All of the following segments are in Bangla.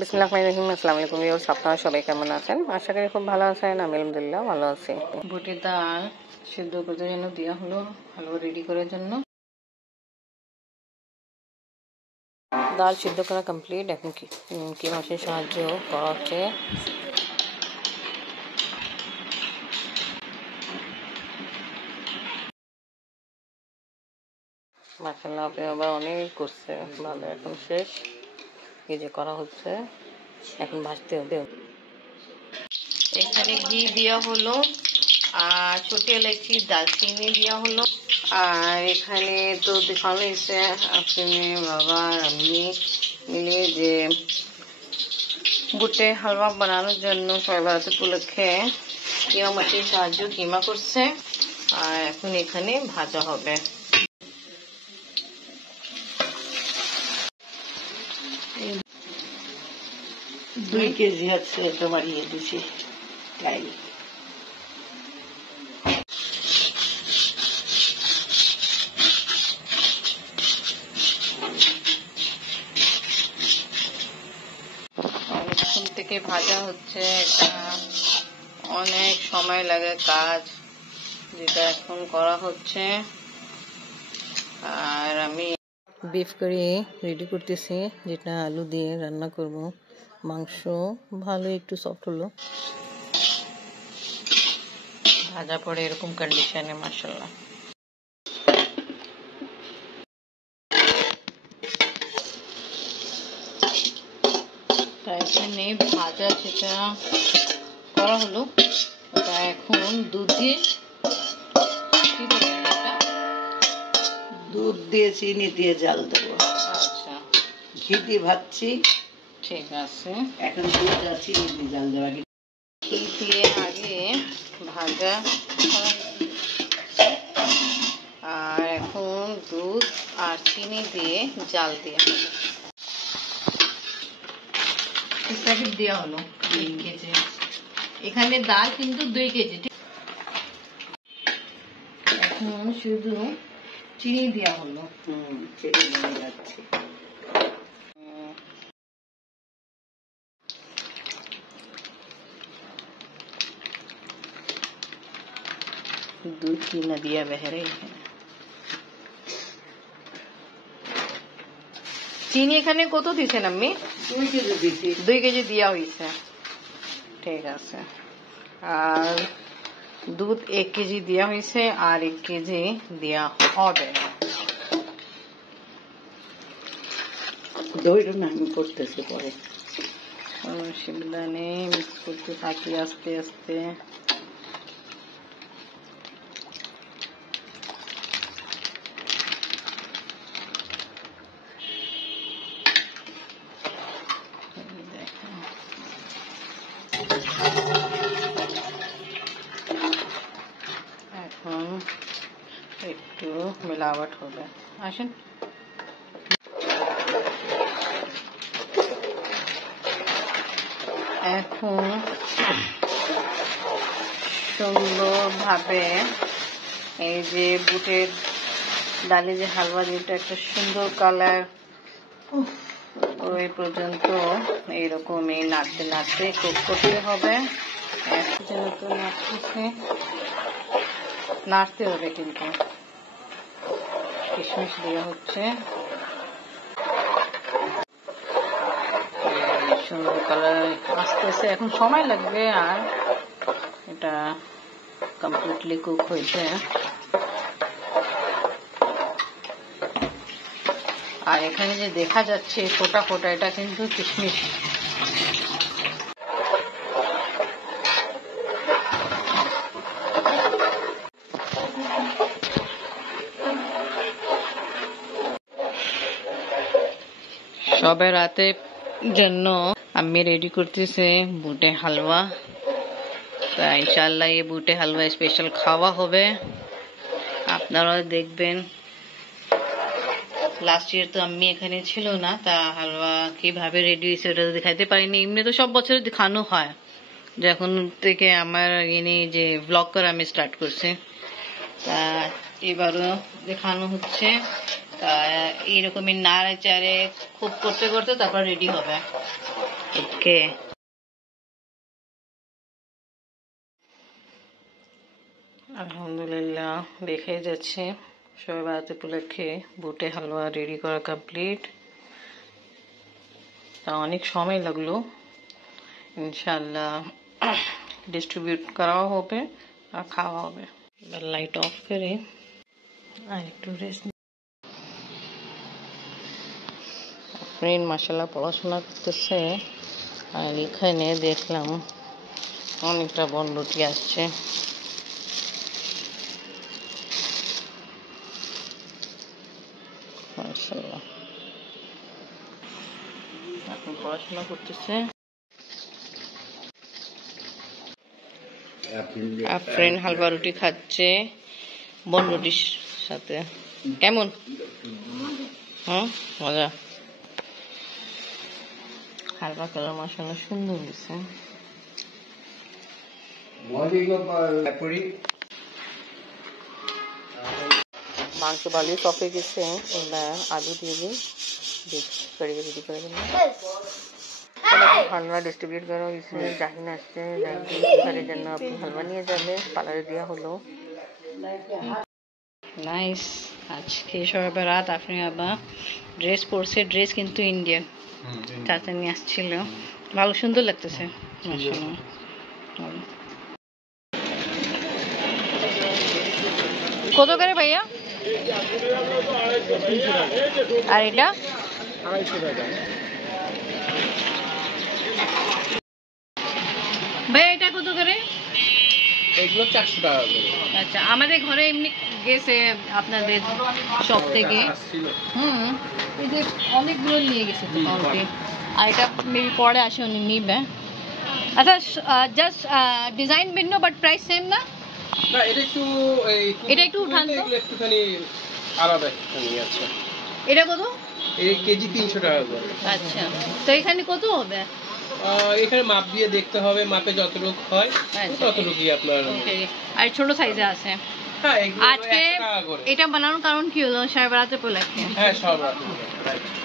বিসমিল্লাহির আসসালামু আলাইকুম ভিউয়ার্স, আপনারা সবাই কেমন আছেন? আশা করি খুব ভালো আছেন। আমি আলহামদুলিল্লাহ ভালো আছি। বুটের ডাল সিদ্ধ করতে জন্য দেওয়া হলো হালুয়া রেডি করার জন্য। ডাল সিদ্ধ করা কমপ্লিট। এখন কি মাছের সাহায্য করা হচ্ছে। মাশাআল্লাহ, আপনি আবার অনেক করছে ভালো। এখন শেষ, এই যে করা হচ্ছে, এখন ভাজতে হবে। এখানে ঘি দেওয়া হলো আর ছোট এলাচি দারচিনি দেওয়া হলো। আর এখানে তো দেখানো হয়েছে আপনি বাবা আর আমি মিলে যে বুটে হালুয়া বানানোর জন্য সরবরাহ উপলক্ষে কিমা মাছের সাহায্য কিমা করছে। আর এখন এখানে ভাজা হবে। 2 কেজি আছে, এটা বাড়িয়ে দিছি তাই। অনেকক্ষণ থেকে ভাজা হচ্ছে, এটা অনেক সময় লাগে কাজ, যেটা এখন করা হচ্ছে। আর আমি বিফ কারি রেডি করতেছি, যেটা আলু দিয়ে রান্না করব। মাংস ভালো একটু সফট হলো, ভাজা পড়ে এরকম কন্ডিশনে মাশাআল্লাহ। তাই এখানে ভাজা যেটা করা হলো, ওটা এখন দুধ দিয়ে চিনি দিয়ে জাল দেবো। আচ্ছা, ঘি দিয়ে ভাজছি। ঠিক আছে। এখন দুধ আর চিনি দিয়ে জাল দেওয়া। ঘি দিয়ে আগে ভাজা আর এখন দুধ আর চিনি দিয়ে জাল দিয়ে প্যাকেট দেওয়া হলো 2 কেজি। এখানে ডাল কিন্তু 2 কেজি। এখন শুধু চিনি দেওয়া হলো। চিনি দিয়ে যাচ্ছি। दूध की नदियां बह रही हैं। চিনি এখানে কত দিছেন আপনি? 2 কেজি দিছি। 2 কেজি দেওয়া হয়েছে, ঠিক আছে। আর দুধ 1 কেজি দেওয়া হয়েছে আর 1 কেজি দেওয়া হবে। দইটা না আমি করতেছি পরে। অসুবিধা নেই, মিক্স করতে থাকি আস্তে আস্তে। এখন একটু মিলাওয়াট হবে, আসেন। এখন সুন্দরভাবে এই যে বুটের ডালে যে হালুয়া, যেটা একটা সুন্দর কালার, ওই পর্যন্ত এইরকমই নাড়তে নাড়তে কুক করতে হবে। যেহেতু নাড়তে হবে, কিন্তু কিশমিশ দেওয়া হচ্ছে। সুন্দর কালার আসতেছে, এখন সময় লাগবে। আর এটা কমপ্লিটলি কুক হয়েছে। আর এখানে যে দেখা যাচ্ছে ফোটা ফোটা, এটা কিন্তু কিশমিশ। সবে রাতে জন্য আমি রেডি করতেছে বুটে হালুয়া। তা ইনশাআল্লাহ এই বুটে হালুয়া স্পেশাল খাওয়া হবে, আপনারাও দেখবেন। লাস্ট ইয়ার তো আমি এখানে ছিল না, তা হালুয়া কিভাবে রেডি হয়েছে ওটা তো দেখাইতে পারিনি। এমনি তো সব বছর দেখানো হয়, যখন থেকে আমার ইনি যে ব্লগ করা আমি স্টার্ট করছি, তা এবারও দেখানো হচ্ছে। তা এইরকমই নাড়ে চাড়ে খুব করতে করতে তারপর রেডি হবে। ওকে, আলহামদুলিল্লাহ দেখে যাচ্ছে সবাই বাড়াতে উপলক্ষে বুটে হালুয়া রেডি করা কমপ্লিট। তা অনেক সময় লাগলো, ইনশাল্লাহ ডিস্ট্রিবিউট করাও হবে আর খাওয়া হবে। এবার লাইট অফ করে আর একটু রেস্ট। ফ্রেন্ড মাশাআল্লাহ পড়াশোনা করতেছে, আর এখানে দেখলাম অনেকটা বনরুটি আসছে। মাশাআল্লাহ এখন পড়াশোনা করতেছে। আফরিন হালুয়া রুটি খাচ্ছে বনরুটির সাথে। কেমন? মজা। হালুয়া কালার মাশাআল্লাহ সুন্দর হয়েছে। মাংস বালি কপে গেছে, এবার আলু দিয়ে দিই, কড়িয়ে রেডি করে দিলাম। হালুয়া ডিস্ট্রিবিউট করা হয়েছে, জাহিন আসছে, ঘরের জন্য আপনি হালুয়া নিয়ে যাবে, পার্লারে দেওয়া হলো। নাইস। আজকে সবাই রাত আপনি আবার ড্রেস পরছে, ড্রেস কিন্তু ইন্ডিয়ান, চাচা নিয়ে আসছিল, ভালো সুন্দর লাগতেছে। কত করে ভাইয়া? আর এটা 250 টাকা। ভাইয়া এটা কত করে? এগুলো 400 টাকা করে। আচ্ছা, আমাদের ঘরে এমনি গেছে আপনাদের শপ থেকে, এই যে অনেকগুলো নিয়ে গেছে তো অলরেডি, আর এটা মেবি পরে আসে উনি নিবে। আচ্ছা, জাস্ট ডিজাইন ভিন্ন বাট প্রাইস সেম না? না, এটা একটু উঠান তো। এগুলো একটুখানি আলাদা একটুখানি আছে। এটা কত? এই কেজি 300 টাকা করে। আচ্ছা, তো এখানে কত হবে? এখানে মাপ দিয়ে দেখতে হবে, মাপে যতটুকু হয় ততটুকুই আপনার। আর ছোট সাইজে আছে। হ্যাঁ, এগুলো আজকে 100 টাকা করে। এটা বানানোর কারণ কি হলো? সারা রাতে উপলক্ষে। হ্যাঁ, সব রকম।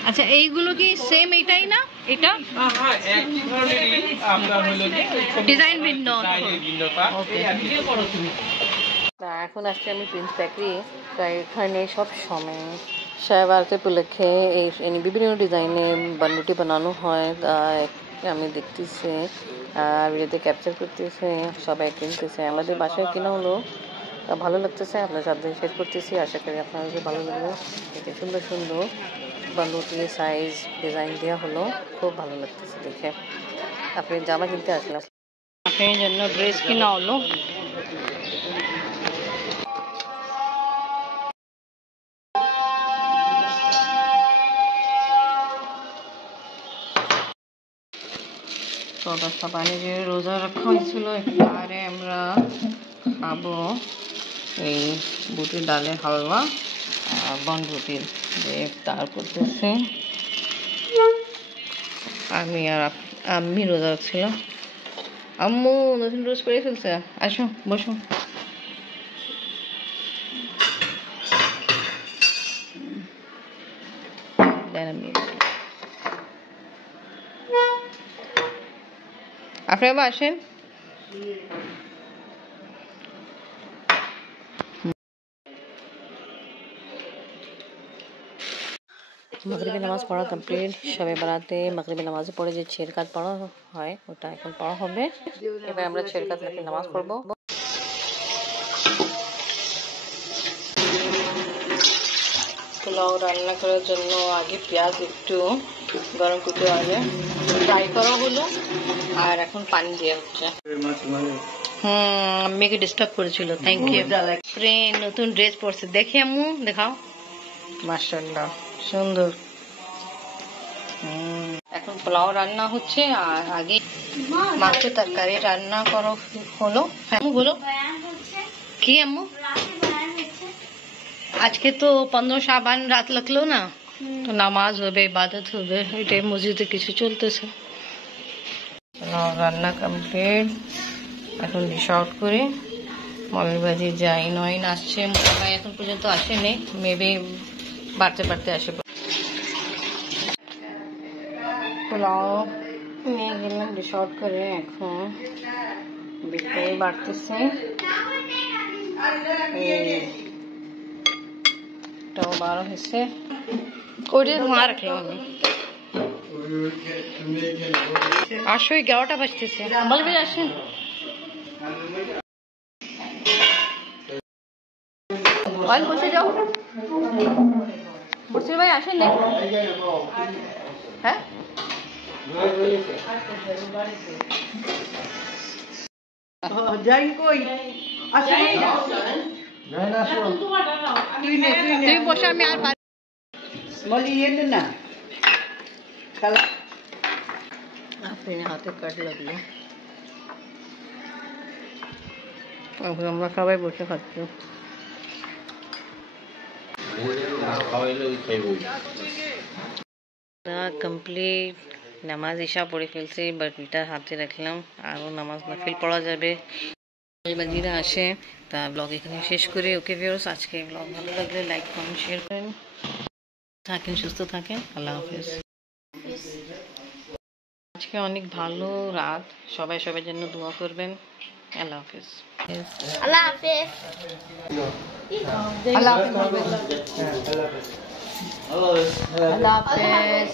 আচ্ছা, এইগুলো কি সেম এটাই না? এটা হ্যাঁ, একই ধরনেরই, আপনার হলো যে ডিজাইন ভিন্ন। ডিজাইনের ভিন্নতা। এখন আসছি আমি প্রিন্স বেকারি। তাই এখানে সব সময় সারাতে উপলক্ষে এই বিভিন্ন ডিজাইনে বানরুটি বানানো হয়, তাই আমি দেখতেছি আর ভিডিওতে ক্যাপচার করতেছে, সবাই কিনতেছে। আমাদের বাসায় কেনা হলো, তা ভালো লাগতেছে, আপনার সাথে শেয়ার করতেছি। আশা করি আপনাদের ভালো লাগবে। এতে সুন্দর সুন্দর বানরুটি সাইজ ডিজাইন দেওয়া হলো, খুব ভালো লাগতেছে দেখে। আপনি জামা কিনতে আসলাম, আপনার জন্য ড্রেস কিনা হলো। তো 10টা পানি যে রোজা রাখা হয়েছিল, এবারে আমরা খাবো এই বুটের ডালের হালুয়া আর বনরুটির যে ইফতার করতেছে। আমি আর আম্মি রোজা রাখছিলাম। আম্মু নতুন রোজ করে ফেলছে, আসো বসো। আপনি আবার আসেন। মাগরিবি নামাজ পড়া কমপ্লিট। সবে বারাতে মাগরিবি নামাজ পড়ে যে 6 রাকাত পড়া হয়, ওটা এখন পড়া হবে। এবার আমরা 6 রাকাত নামাজ পড়বো। পোলাও রান্না করার জন্য আগে পেঁয়াজ একটু গরম করতে হবে, ফ্রাই করা হলো, আর এখন পানি দেওয়া হচ্ছে। আম্মিকে ডিস্টার্ব করেছিল। Thank you. ফ্রেন্ড নতুন ড্রেস পরছে, দেখে আম্মু, দেখাও। মাশাআল্লাহ সুন্দর। এখন পোলাও রান্না হচ্ছে, আর আগে মাংস তরকারি রান্না করা হলো। হ্যাঁ বলো কি আম্মু? আজকে তো 15 শাবান রাত লাগলো না, তো নামাজ হবে, ইবাদত হবে, এটাই মসজিদে কিছু চলতেছে। রান্না কমপ্লিট, এখন ডিশ আউট করি। মৌলবাজি যাই নয়ন আসছে, মোটামুটি এখন পর্যন্ত আসেনি, মেবি বাড়তে বাড়তে আসে। পোলাও নিয়ে গেলাম শর্ট করে, এখন বিকেল বাড়তেছে, এটাও 12 হয়েছে, ওইটা মা রাখলাম আমি। আসো 11টা বাজতেছে, বলবি আসেন। বসে যাও, বসে ভাই আসেন না। হ্যাঁ যাই কই আসেন তুই বসে, আমি আর বলি এলে না খালা আপনি হাতে কাট লাগলো। আমরা সবাই বসে খাচ্ছি। কমপ্লিট নামাজ ইশা পড়ে ফেলছি, বাট এটা হাতে রাখলাম, আরও নামাজ নাফিল পড়া যাবে, বাজিরা আসে। তা ব্লগ এখানে শেষ করি। ওকে ভিউয়ার্স, আজকে ব্লগ ভালো লাগলে লাইক কমেন্ট শেয়ার করেন, থাকেন সুস্থ থাকেন, আল্লাহ হাফেজ। আজকে অনেক ভালো রাত, সবাই সবার জন্য দোয়া করবেন। আল্লাহ হাফেজ। আল্লাহ হাফেজ। আল্লাহ হাফেজ। আল্লাহ হাফেজ।